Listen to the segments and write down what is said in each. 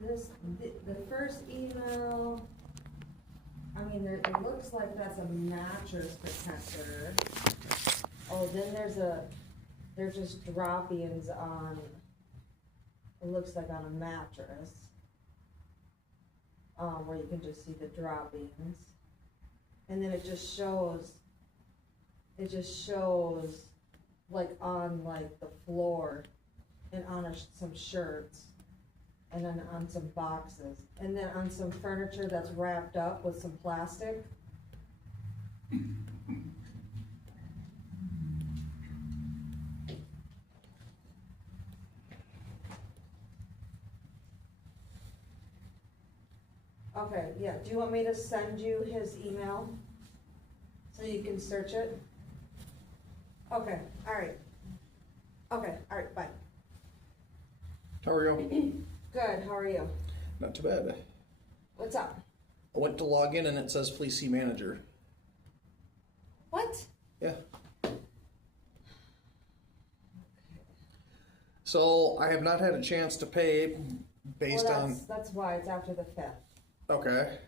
The first email, I mean, it looks like that's a mattress protector. Oh, then they're just drop-ins on, it looks like on a mattress. Where you can just see the drop-ins. And then it just shows like on like the floor and on some shirts. And then on some boxes, and then on some furniture that's wrapped up with some plastic. Okay, yeah, do you want me to send you his email so you can search it? Okay, alright. Okay, alright, bye. How are you? Good, how are you? Not too bad. What's up? I went to log in and it says please see manager. What? Yeah. So I have not had a chance to pay based on. That's why it's after the 5th. Okay.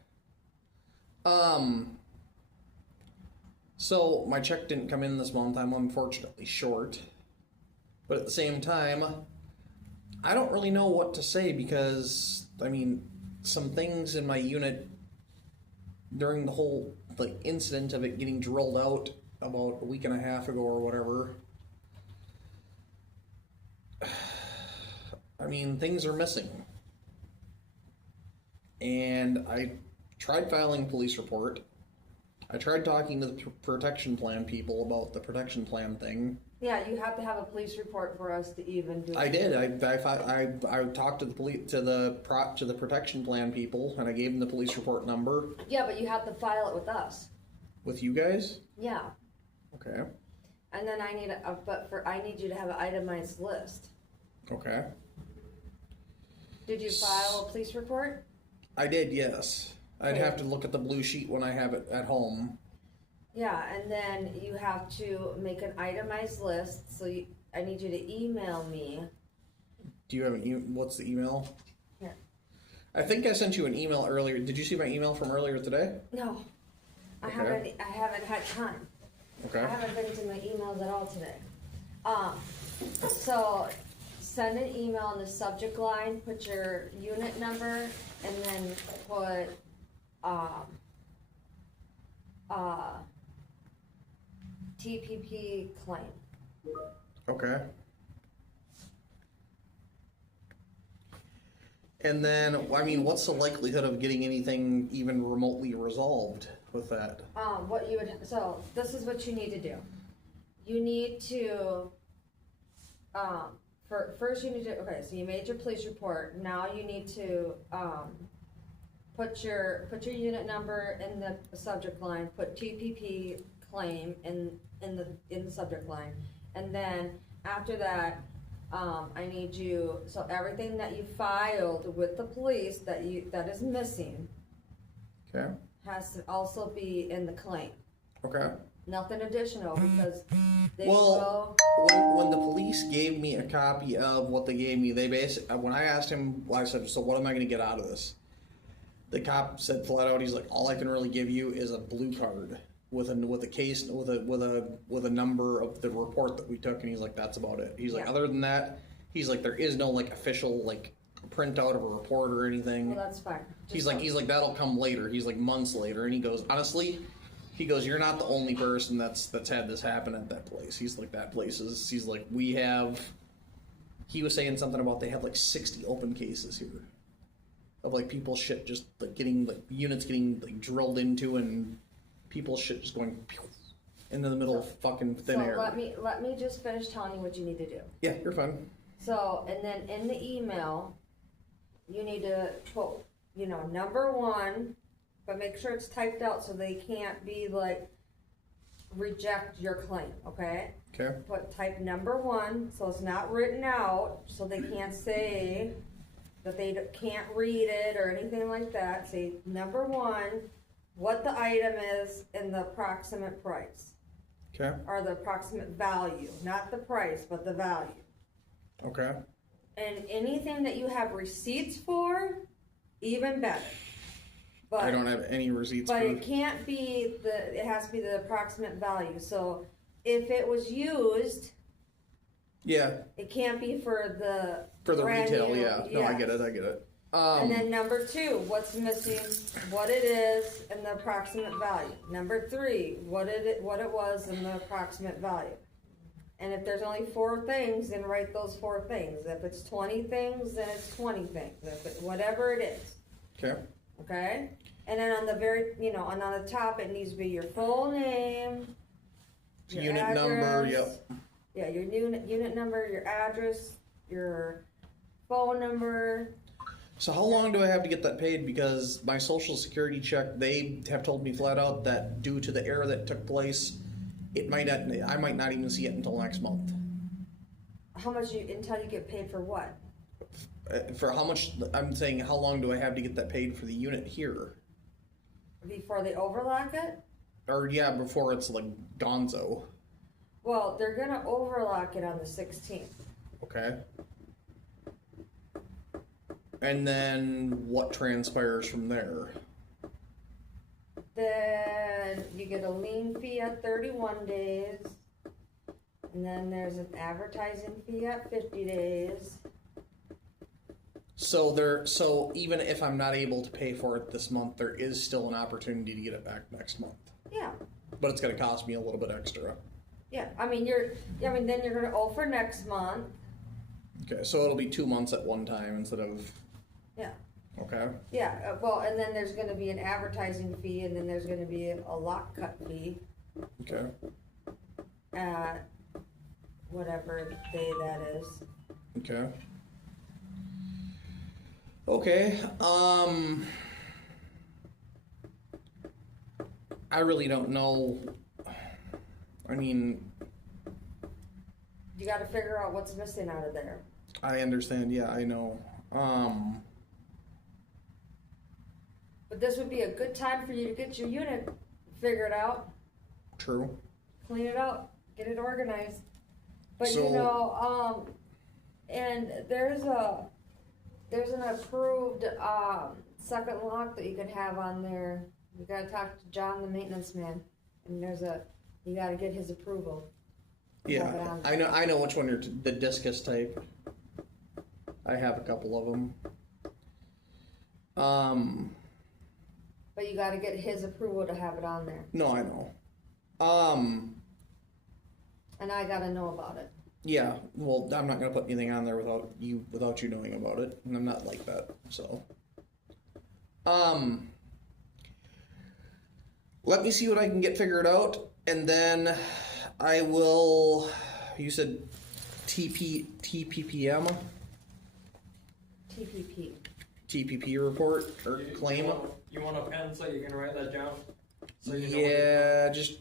So my check didn't come in this month. I'm unfortunately short. But at the same time, I don't really know what to say because, I mean, some things in my unit during the whole incident of it getting drilled out about a week and a half ago or whatever, I mean, things are missing. And I tried filing a police report. I tried talking to the protection plan people about the protection plan thing. Yeah, you have to have a police report for us to even do it. I did. I talked to the protection plan people, and I gave them the police report number. Yeah, but you have to file it with us. With you guys? Yeah. Okay. And then I need you to have an itemized list. Okay. Did you file a police report? I did, yes. I'd have to look at the blue sheet when I have it at home. Yeah, and then you have to make an itemized list, so I need you to email me. Do you have what's the email? Here. I think I sent you an email earlier. Did you see my email from earlier today? No. I Okay. haven't had time. Okay. I haven't been to my emails at all today. So send an email in the subject line, put your unit number, and then put TPP claim. Okay. And then, I mean, what's the likelihood of getting anything even remotely resolved with that? So this is what you need to do. You need to, first you need to, okay, so you made your police report. Now you need to, put your unit number in the subject line, put TPP claim in the subject line. And then after that, I need you, so everything that you filed with the police that is missing. Okay. Has to also be in the claim. Okay. Nothing additional because they when the police gave me a copy of what they gave me, they basically, when I asked him, I said, so what am I going to get out of this? The cop said flat out, he's like, all I can really give you is a blue card with a case with a number of the report that we took, and he's like, that's about it. He's like, other than that, he's like, there is no official printout of a report or anything. Well, that's fine. He's like that'll come later. He's like months later, and he goes, honestly, you're not the only person that's had this happen at that place. He's like, that place is. He's like, he was saying something about they have 60 open cases here of people shit just getting units getting drilled into and people shit just going into the middle of fucking thin air. Let me just finish telling you what you need to do. Yeah, you're fine. So, and then in the email, you need to put, number 1, but make sure it's typed out so they can't be reject your claim, okay? Okay. Type number 1, so it's not written out, so they can't say that they can't read it or anything like that. Say number 1, what the item is and the approximate price. Okay. Or the approximate value, not the price, but the value. Okay. And anything that you have receipts for, even better. But, I don't have any receipts but for it can't be it has to be the approximate value. So if it was used, yeah, it can't be for the brand retail, new, yeah. No, I get it. And then number 2, what's missing, what it is, and the approximate value. Number 3, what it was and the approximate value. And if there's only 4 things, then write those 4 things. If it's 20 things, then it's 20 things. Whatever it is. Okay. Okay? And then on the and on the top, it needs to be your full name, your Unit address, number, yep. Yeah, your unit number, your address, your phone number. So how long do I have to get that paid? Because my social security check, they have told me flat out that due to the error that took place, I might not even see it until next month. How much until you get paid for what? For how much? I'm saying, how long do I have to get that paid for the unit here? Before they overlock it? Or yeah, before it's like gonzo. Well, they're gonna overlock it on the 16th. Okay. And then what transpires from there? Then you get a lien fee at 31 days. And then there's an advertising fee at 50 days. So even if I'm not able to pay for it this month, there is still an opportunity to get it back next month. Yeah. But it's going to cost me a little bit extra. Yeah. then you're gonna owe for next month. Okay, so it'll be 2 months at one time instead of. Yeah. Okay. Yeah. Well, and then there's gonna be an advertising fee, and then there's gonna be a lock cut fee. Okay. At whatever day that is. Okay. Okay. I really don't know. I mean, you got to figure out what's missing out of there. I understand. Yeah, I know. But this would be a good time for you to get your unit figured out. True. Clean it up. Get it organized. But So, and there's an approved second lock that you can have on there. You gotta talk to John, the maintenance man, and you gotta get his approval. Yeah, I know which one the discus type. I have a couple of them. But you gotta get his approval to have it on there. No, I know. And I gotta know about it. Yeah, well, I'm not gonna put anything on there without you knowing about it, and I'm not like that. So, let me see what I can get figured out, and then I will. You said TPPM? TPP report or claim? You want a pen so you can write that down? So you know Yeah, just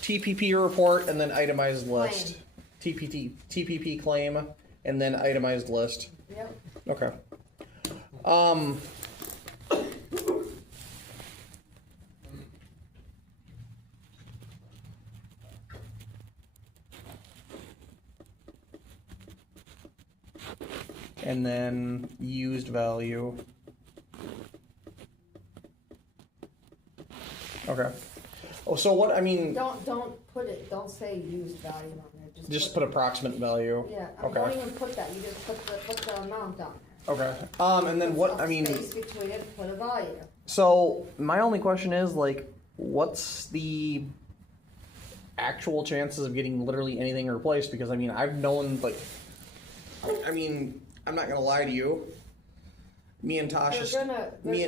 TPP report and then itemized list. TPP claim and then itemized list. Yep. Okay. And then used value. Okay. Oh, so what, I mean... Don't say used value on there. Just put approximate value. Yeah, Okay. don't even put that, you just put the amount on there. Okay. And then what, I mean... Space between it, put a value. So, my only question is, like, what's the actual chances of getting literally anything replaced? Because, I mean, I've known, like... I mean, I'm not gonna lie to you. Me and Tasha... Me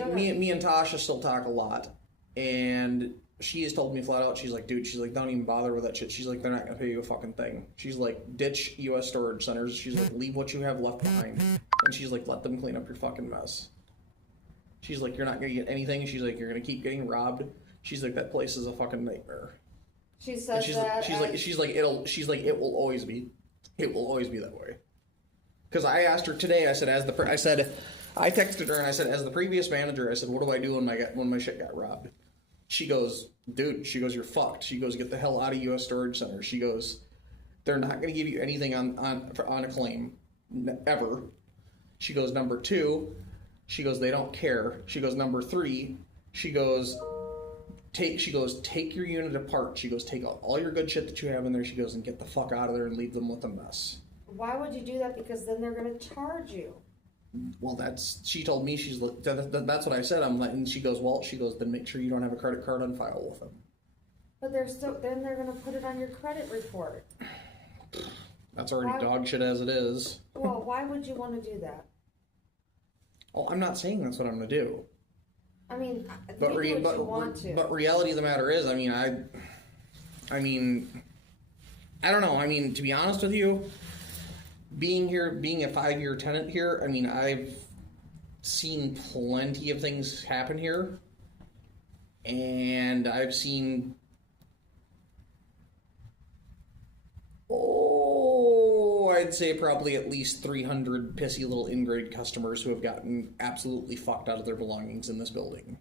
and Tasha still talk a lot. And she has told me flat out, she's like, dude, she's like, don't even bother with that shit. She's like, they're not gonna pay you a fucking thing. She's like, ditch U.S. storage centers. She's like, leave what you have left behind. And she's like, let them clean up your fucking mess. She's like, you're not gonna get anything. She's like, you're gonna keep getting robbed. She's like, that place is a fucking nightmare. She says she's that. She's like, it will always be that way. Because I asked her today. I said, I texted her and I said, as the previous manager, I said, what do I do when my shit got robbed? She goes, dude, you're fucked. She goes, get the hell out of U.S. storage center. She goes, they're not going to give you anything on a claim. ever. She goes, number 2, she goes, they don't care. She goes, number 3, she goes, take your unit apart. She goes, take out all your good shit that you have in there. She goes, and get the fuck out of there and leave them with a mess. Why would you do that? Because then they're going to charge you. Well, she told me that's what I said. And she goes, then make sure you don't have a credit card on file with them. But then they're going to put it on your credit report. That's already dog shit as it is. Well, why would you want to do that? Oh, I'm not saying that's what I'm going to do. I mean, But reality of the matter is, I don't know. I mean, to be honest with you, being a 5-year tenant here, I mean, I've seen plenty of things happen here, and I've seen, I'd say probably at least 300 pissy little in-grade customers who have gotten absolutely fucked out of their belongings in this building.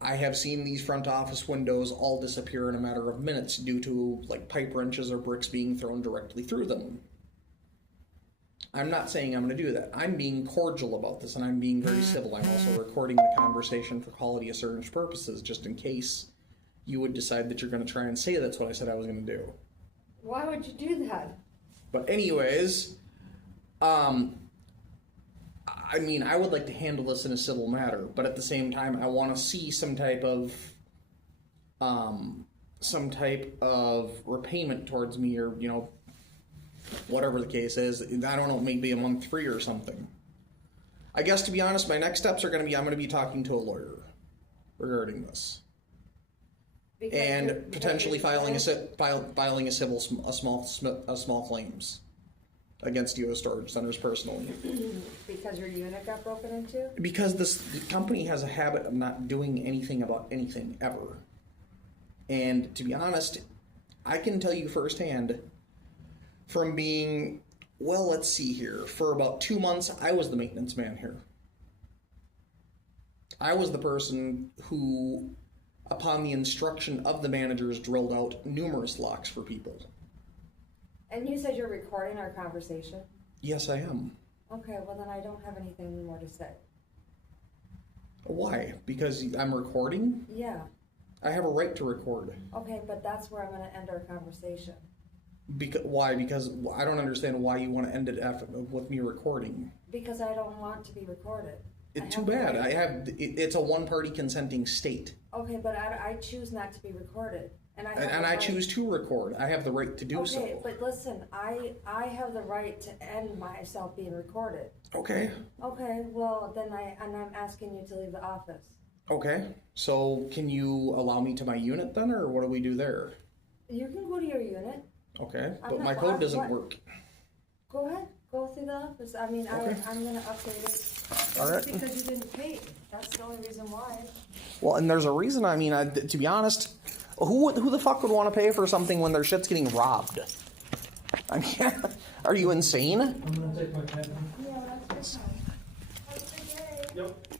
I have seen these front office windows all disappear in a matter of minutes due to, like, pipe wrenches or bricks being thrown directly through them. I'm not saying I'm going to do that. I'm being cordial about this, and I'm being very civil. I'm also recording the conversation for quality assurance purposes, just in case you would decide that you're going to try and say that's what I said I was going to do. Why would you do that? But anyways, I mean, I would like to handle this in a civil matter, but at the same time, I want to see some type of repayment towards me, or, you know, whatever the case is. I don't know, maybe a month free or something. I guess, to be honest, my next steps are going to be, I'm going to be talking to a lawyer regarding this. And potentially filing a small claims against U.S. storage centers personally. Because your unit got broken into? Because the company has a habit of not doing anything about anything ever. And to be honest, I can tell you firsthand, from being, well, let's see here, for about 2 months, I was the maintenance man here. I was the person who, upon the instruction of the managers, drilled out numerous locks for people. And you said you're recording our conversation? Yes, I am. Okay, well then I don't have anything more to say. Why? Because I'm recording? Yeah. I have a right to record. Okay, but that's where I'm going to end our conversation. Why? Because I don't understand why you want to end it with me recording. Because I don't want to be recorded. It's too bad. It's a one-party consenting state. Okay, but I choose not to be recorded. And I choose to record. I have the right to do so. Okay, but listen, I have the right to end myself being recorded. Okay. Okay, well, then I'm asking you to leave the office. Okay, so can you allow me to my unit then, or what do we do there? You can go to your unit. Okay, but my code doesn't work. Go ahead. Go through the office. I mean, okay. I'm going to update it. All right. Because you didn't pay. That's the only reason why. Well, and there's a reason. I mean, to be honest, who the fuck would want to pay for something when their shit's getting robbed? I mean, are you insane? I'm going to take my pen. Yeah, that's fine. Have a good day. Yep.